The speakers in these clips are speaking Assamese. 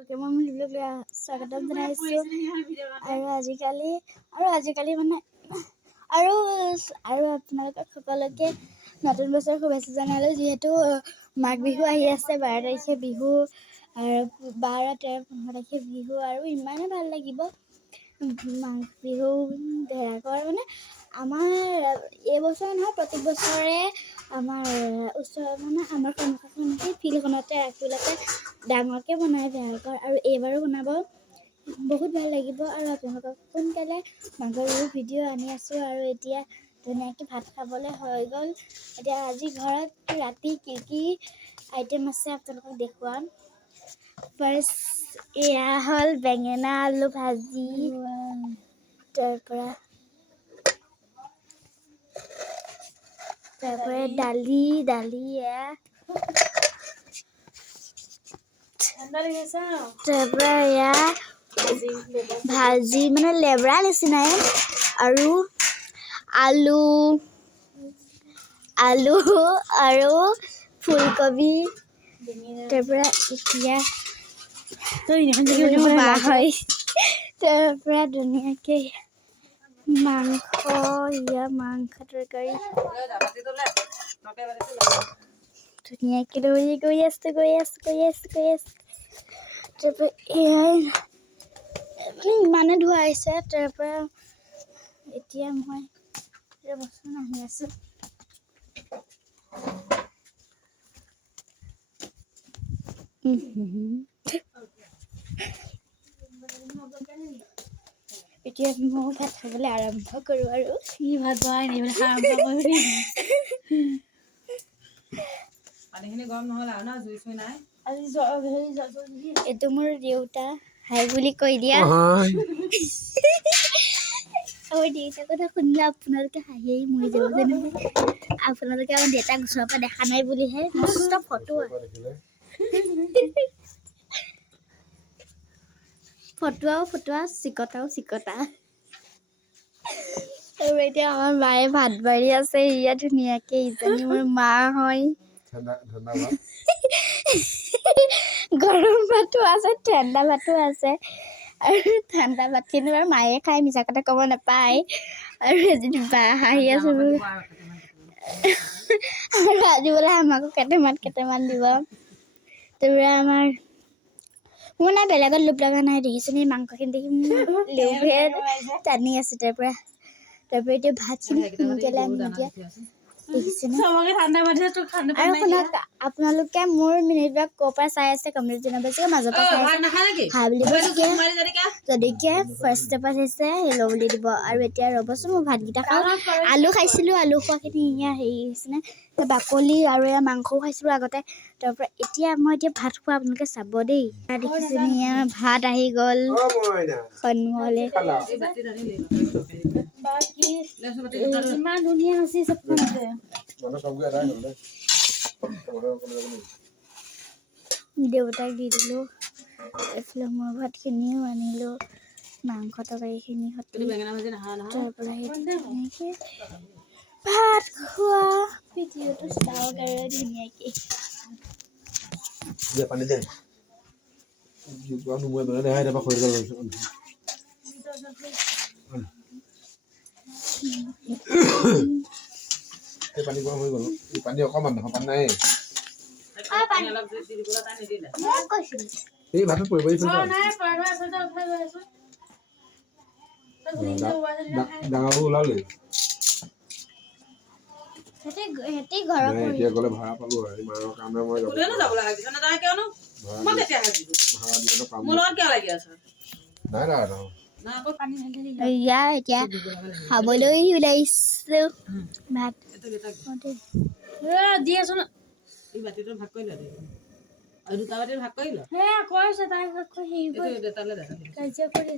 মই স্বাগতম জনাইছোঁ আৰু আজিকালি মানে আৰু আপোনালোকক সকলোকে নতুন বছৰ শুভেচ্ছা জনালোঁ। যিহেতু মাঘ বিহু আহি আছে, 12 তাৰিখে বিহু আৰু 12, 13, 15 তাৰিখে বিহু আৰু ইমানে ভাল লাগিব। মাঘ বিহু ভেলাঘৰ মানে আমাৰ এইবছৰ নহয়, প্ৰতি বছৰে আমাৰ ওচৰত মানে আমাৰ সন্মুখত ফিল্ডখনতে আগবিলাকে ডাঙৰকৈ বনাই ভেলাঘৰ আৰু এইবাৰো বনাব। বহুত ভাল লাগিব আৰু আপোনালোকক সোনকালে মাঘৰ বিহুৰ ভিডিঅ' আনি আছোঁ আৰু এতিয়া ধুনীয়াকৈ ভাত খাবলৈ হৈ গ'ল। এতিয়া আজি ঘৰত ৰাতি কি আইটেম আছে আপোনালোকক দেখুৱাম। ফাৰ্ষ্ট এয়া হ'ল বেঙেনা আলু ভাজি, তাৰপৰা দালি এয়া, তাৰপৰা এয়া ভাজি মানে লেবৰা নিচিনাই আৰু আলু আৰু ফুলকবি। তাৰপৰা এতিয়া তাৰপৰা ধুনীয়াকৈ মাংস তৰকাৰী ধুনীয়াকৈ গৈ আছোঁ। তাৰপৰা এয়াই ইমানে ধুৱাইছে। তাৰপৰা এতিয়া মই বস্তু নাহি আছোঁ। এতিয়া মই ভাত খাবলৈ আৰম্ভ কৰোঁ আৰু ভাত পানীখিনি গৰম নহ'ল আৰু ন, জুই চুই নাই। এইটো মোৰ দেউতা, হাই বুলি কৈ দিয়া। আমাৰ দেউতাৰ কথা শুনিলে আপোনালোকে হাঁহি মৰি যাব জানো। আপোনালোকে আমাৰ দেউতাক ওচৰৰ পৰা দেখা নাই বুলিহে। মস্ত ফটো ফটোৱা চিকটা। আৰু এতিয়া আমাৰ মায়ে ভাত বাঢ়ি আছে। ইয়াত ধুনীয়াকে ইজনী মোৰ মা হয়। গৰম ভাতো আছে, ঠাণ্ডা ভাতো আছে আৰু ঠাণ্ডা ভাতখিনি বাৰু মায়ে খাই, মিছা কথা ক'ব নাপায়। আৰু এজনী বা হাঁহি আছে আৰু আজি বোলে আমাকো কেইটামান দিব। তাৰপৰা মোৰ নাই বেলেগত লোভ লগা নাই। দেখিছেনে মাংসখিনি দেখি লোভে টানি আছে। তাৰপৰা এতিয়া ভাতখিনি সোনকালে আনি দিয়া দেখিছেনে। আৰু শুনক, আপোনালোকে মোৰ মিনিটবিলাক ক'ৰ পৰা চাই আছে কমেণ্ট জনাবচোন। মাজৰ পৰা চাই আছে হাই বুলি যদিকে ফাৰ্ষ্টৰ পৰা চাইছে হেল্ল' বুলি দিব। আৰু এতিয়া ৰ'বচোন, মই ভাতকেইটা খাওঁ। আলু খাইছিলোঁ, আলু খোৱাখিনি এয়া হেৰি হৈছেনে বাকলি, আৰু এয়া মাংসও খাইছিলোঁ আগতে। তাৰপৰা এতিয়া মই ভাত খোৱা আপোনালোকে চাব দেই। দেখিছেনে এয়া ভাত আহি গ'ল সন্মুখলৈ। ইমান ধুনীয়া হৈছে দেউতাক দি দিলোঁ। এইফালে মই ভাতখিনিও আনিলোঁ, মাংস তৰকাৰীখিনি সৈতে। তাৰপৰা ধুনীয়াকৈ ভাত খোৱা ভিডিঅ'টো চাওক আৰু ধুনীয়াকৈ। পানী গৰম হৈ গ'ল। পানী অকণমান পানী নাই। এই ভাতত পৰিব ডাঙৰবোৰ ওলালে। এতিয়া গ'লে ভাড়া পালো আৰু মাৰৰ কাৰণে মই এতিয়া খাবলৈ ওলাইছো ভাত দি আছো ন। বাতিটো ভাগ কৰি ল, দুটা বাতিত ভাগ কৰি ল। কৈছে তাই কাজিয়া কৰি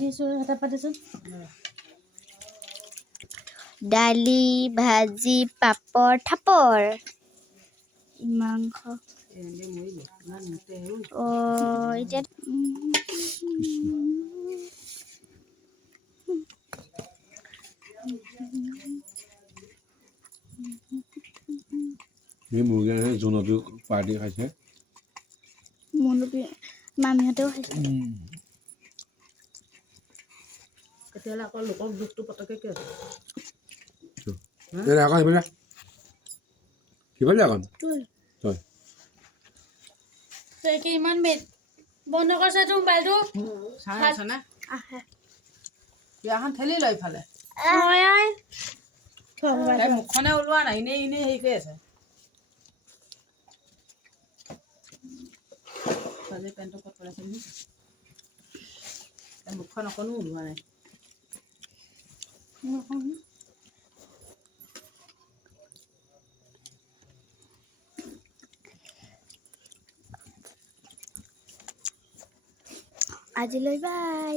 দিছো হাতে পাতিছো। দালি, ভাজি, পাপৰ, থাপৰ, মাংস। এতিয়া এই মুৰ্গী জোনবিও পাৰ্টি খাইছে মুনুবি মামীহঁতেও খাইছে কেতিয়ালে আকৌ লোকক দুখটো পতকে কিয় এই আকৌ আহিবলে কিবা তই তই কি ইমান বন্ধ কৰিছে তোৰ মোবাইলটো চাই আছে নে আহে বিয়াখন ঠেলি লৈ ইফালে তাই মুখখনে ওলোৱা নাই এনেই হেৰি কৰি আছে ছোৱালী পেণ্টটো ক'ত পেলাইছে বুলি তাই মুখখন অকণো ওলোৱা নাই আজিলৈ বাই